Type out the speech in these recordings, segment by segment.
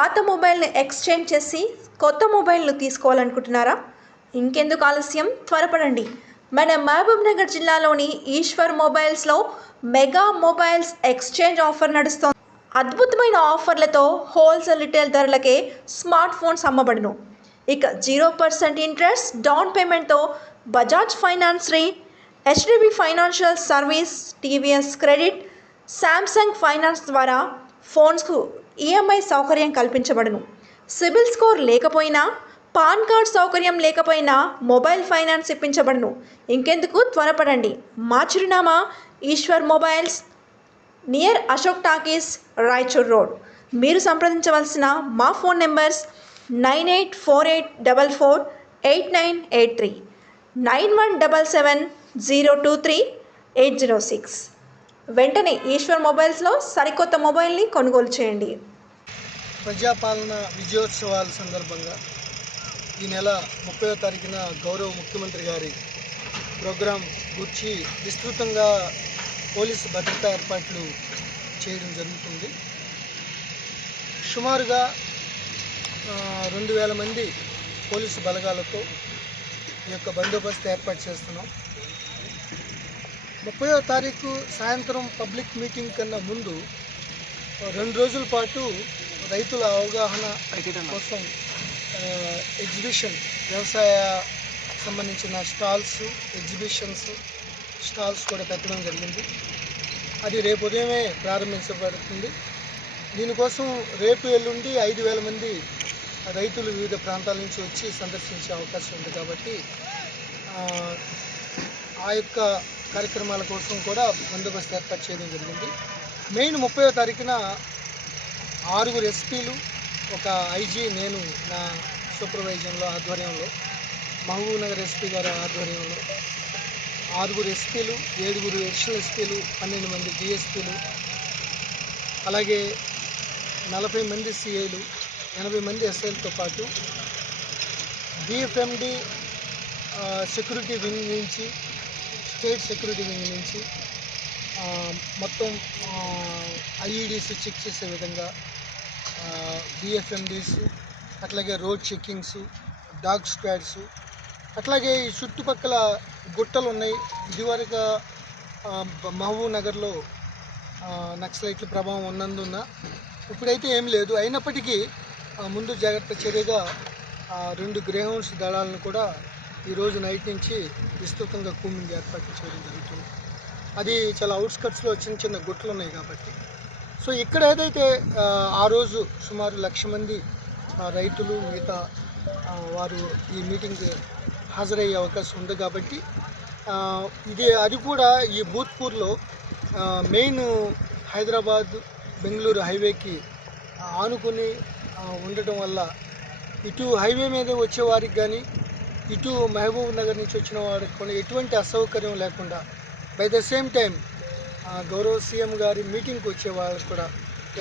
పాత మొబైల్ని ఎక్స్చేంజ్ చేసి కొత్త మొబైల్ను తీసుకోవాలనుకుంటున్నారా? ఇంకెందుకు ఆలస్యం, త్వరపడండి. మన మహబూబ్ నగర్ జిల్లాలోని ఈశ్వర్ మొబైల్స్లో మెగా మొబైల్స్ ఎక్స్చేంజ్ ఆఫర్ నడుస్తోంది. అద్భుతమైన ఆఫర్లతో హోల్సేల్ రిటైల్ ధరలకే స్మార్ట్ ఫోన్స్ అమ్మబడును. ఇక 0% ఇంట్రెస్ట్ డౌన్ పేమెంట్తో బజాజ్ ఫైనాన్స్ రే, HDB financial service, TVS credit, Samsung finance ద్వారా ఫోన్స్కు ఈఎంఐ సౌకర్యం కల్పించబడును. సిబిల్ స్కోర్ లేకపోయినా, పాన్ కార్డ్ సౌకర్యం లేకపోయినా మొబైల్ ఫైనాన్స్ ఇప్పించబడును. ఇంకెందుకు, త్వరపడండి. మా చిరునామా Eshwar mobiles, near Ashok talkies, Raichur road. మీరు సంప్రదించవలసిన మా ఫోన్ నెంబర్స్ 9848448983, 9177023806. వెంటనే ఈశ్వర్ మొబైల్స్లో సరికొత్త మొబైల్ని కొనుగోలు చేయండి. ప్రజాపాలన విజయోత్సవాల సందర్భంగా ఈ నెల 30వ తారీఖున గౌరవ ముఖ్యమంత్రి గారి ప్రోగ్రాం గురించి విస్తృతంగా పోలీసు భద్రతా ఏర్పాట్లు చేయడం జరుగుతుంది. సుమారుగా 2000 మంది పోలీసు బలగాలతో ఈ యొక్క బందోబస్తు ఏర్పాటు చేస్తున్నాం. 30వ తారీఖు సాయంత్రం పబ్లిక్ మీటింగ్ కన్నా ముందు 2 రోజుల పాటు రైతుల అవగాహన కోసం ఎగ్జిబిషన్, వ్యవసాయ సంబంధించిన స్టాల్స్ కూడా పెట్టడం జరిగింది. అది రేపు ఉదయమే ప్రారంభించబడుతుంది. దీనికోసం రేపు ఎల్లుండి 5000 మంది రైతులు వివిధ ప్రాంతాల నుంచి వచ్చి సందర్శించే అవకాశం ఉంది. కాబట్టి ఆ యొక్క కార్యక్రమాల కోసం కూడా బందోబస్తు ఏర్పాటు చేయడం జరిగింది. మెయిన్ 30వ తారీఖున 6 ఎస్పీలు, ఒక ఐజీ, నేను నా సూపర్వైజన్లో ఆధ్వర్యంలో, మహబూబ్ నగర్ ఎస్పీ గారి ఆధ్వర్యంలో 6 ఎస్పీలు, 7 అడిషనల్ ఎస్పీలు, 12 మంది డిఎస్పీలు, అలాగే 40 మంది సిఐలు, 80 మంది ఎస్ఐలతో పాటు డిఎఫ్ఎండి సెక్యూరిటీ వింగ్ నుంచి, స్టేట్ సెక్యూరిటీ వింగ్ నుంచి మొత్తం ఐఈడీస్ చెక్ చేసే విధంగా డిఎఫ్ఎండీస్, అట్లాగే రోడ్ చెక్కింగ్స్, డాగ్ స్క్వాడ్స్, అట్లాగే ఈ చుట్టుపక్కల గుట్టలు ఉన్నాయి. ఇదివరకు మహబూబ్ నగర్లో నక్సలైట్ల ప్రభావం ఉన్నందున ఇప్పుడైతే ఏం లేదు. అయినప్పటికీ ముందు జాగ్రత్త చర్యగా 2 గ్రేహౌండ్స్ దళాలను కూడా ఈరోజు నైట్ నుంచి విస్తృతంగా కూమింగ్ ఏర్పాటు చేయడం జరుగుతుంది. అది చాలా అవుట్స్కట్స్లో చిన్న గుట్టలు ఉన్నాయి కాబట్టి. సో ఇక్కడ ఏదైతే ఆ రోజు సుమారు 1,00,000 మంది రైతులు, మిగతా వారు ఈ మీటింగ్ హాజరయ్యే అవకాశం ఉంది. కాబట్టి అది కూడా ఈ భూత్పూర్లో మెయిన్ హైదరాబాద్ బెంగళూరు హైవేకి ఆనుకొని ఉండటం వల్ల ఇటు హైవే మీద వచ్చేవారికి కానీ, ఇటు మహబూబ్ నగర్ నుంచి వచ్చిన వారికి కూడా ఎటువంటి అసౌకర్యం లేకుండా, బై ద సేమ్ టైం గౌరవ సీఎం గారి మీటింగ్కి వచ్చే వాళ్ళకి కూడా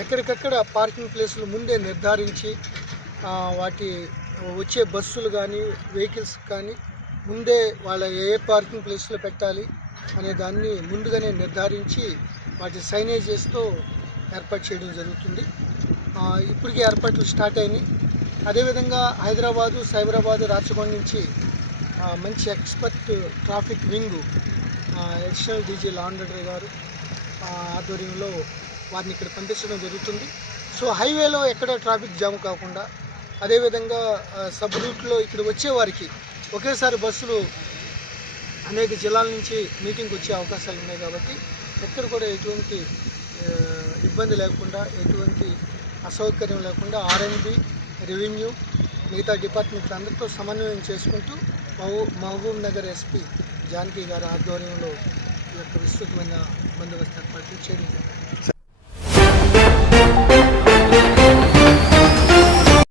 ఎక్కడికక్కడ పార్కింగ్ ప్లేసులు ముందే నిర్ధారించి, వాటి వచ్చే బస్సులు కానీ, వెహికల్స్ కానీ ముందే వాళ్ళ ఏ పార్కింగ్ ప్లేస్లో పెట్టాలి అనే దాన్ని ముందుగానే నిర్ధారించి వాటి సైనేజెస్తో ఏర్పాటు చేయడం జరుగుతుంది. ఇప్పటికే ఏర్పాట్లు స్టార్ట్ అయినాయి. అదేవిధంగా హైదరాబాదు, సైబరాబాదు, రాచకొండ నుంచి మంచి expert traffic wing, additional DG law and order గారు ఆధ్వర్యంలో వారిని ఇక్కడ పంపించడం జరుగుతుంది. సో హైవేలో ఎక్కడ ట్రాఫిక్ జామ్ కాకుండా, అదేవిధంగా సబ్ రూట్లో ఇక్కడ వచ్చేవారికి ఒకేసారి బస్సులు అనేక జిల్లాల నుంచి మీటింగ్కి వచ్చే అవకాశాలు ఉన్నాయి. కాబట్టి ఎక్కడ కూడా ఎటువంటి ఇబ్బంది లేకుండా, ఎటువంటి అసౌకర్యం లేకుండా ఆర్ఎండ్బి, రెవెన్యూ, మిగతా డిపార్ట్మెంట్లు అందరితో సమన్వయం చేసుకుంటూ మహబూబ్ నగర్ ఎస్పీ జానకి గారి ఆధ్వర్యంలో ఈ యొక్క విస్తృతమైన బందోబస్తు ఏర్పాట్లు చేయడం.